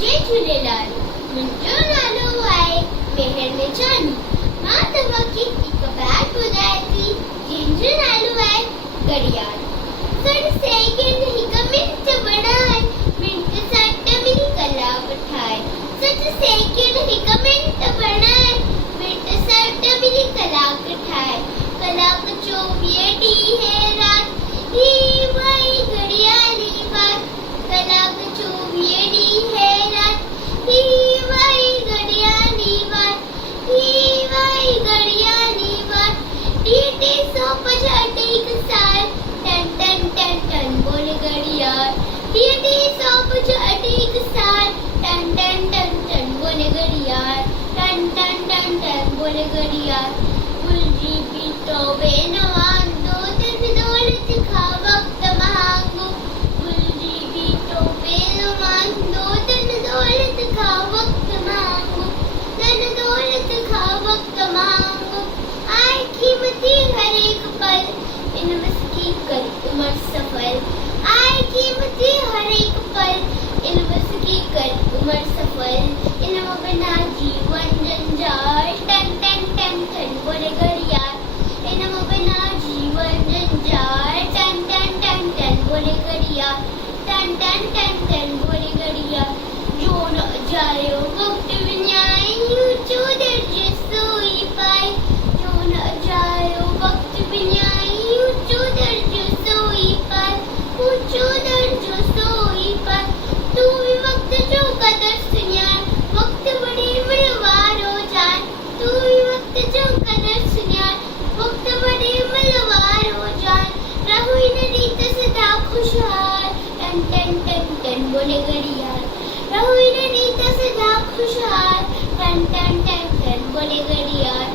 जय झूलेलाल। मुंहिंजो नालो आहे मेहर मेचानी। मां तव्हांखे हिकु बैट ॿुधायां थी जंहिंजो नालो आहे घड़ियाल। सठ सेकंड हिकु मिंट बढ़ाए, मिंट 60 मिली कलाक ठाहे। 60 सेकंड हिकु मिंट बढ़ाए, मिंट 60 मिली कलाक ठाहे। कलाक 24 ॾींहं है रात, ही वही घड़ियाली बात। कलाक 24 ॾींहं है रात, ही वही घड़ियाली बात। ही वही घड़ियाली बात। टी 150 साल, टन टन टन टन बोले घड़ियाल। टी 150 साल, टन टन टन टन बोले घड़ियाल। टन टन टन टन बोले घड़ियाल। गुलजी भी तो बेनवान दो दिन दौलत खा वक्त मांगो। गुलजी भी तो बेनवान दो दिन दौलत खा वक्त मांगो। धन दौलत खा वक्त मांगो। आए कीमती हर एक पल, इन की कर उम्र सफल। आए कीमती हर एक पल, इन की कर उम्र सफल। इन बिना जीवन जंजाल, टन टन टन टन बोले घड़ियाल। इन बिना जीवन जंजाल, टन टन टन टन बोले घड़ियाल। टन टन टन टन बोले घड़ियाल। जो न जायो वक्त विन्याय, ऊंचो दर्जे सोई पाए। जो न जायो वक्त विन्याय, ऊंचो दर्जे सोई पाए। ऊंचो दर्जो सोई पाए। तू भी वक्त जो कदर सुञाण, वक्त बड़ी मिलवारो जान। तू भी वक्त जो कदर सुञाण, वक्त बड़ी मिलवारो जान। रहो इन रीत सदा खुशहाल, टन टन टन टन बोले घड़ियाल। रहो इन रीत सदा खुशहाल, टन टन टन टन बोले घड़ियाल।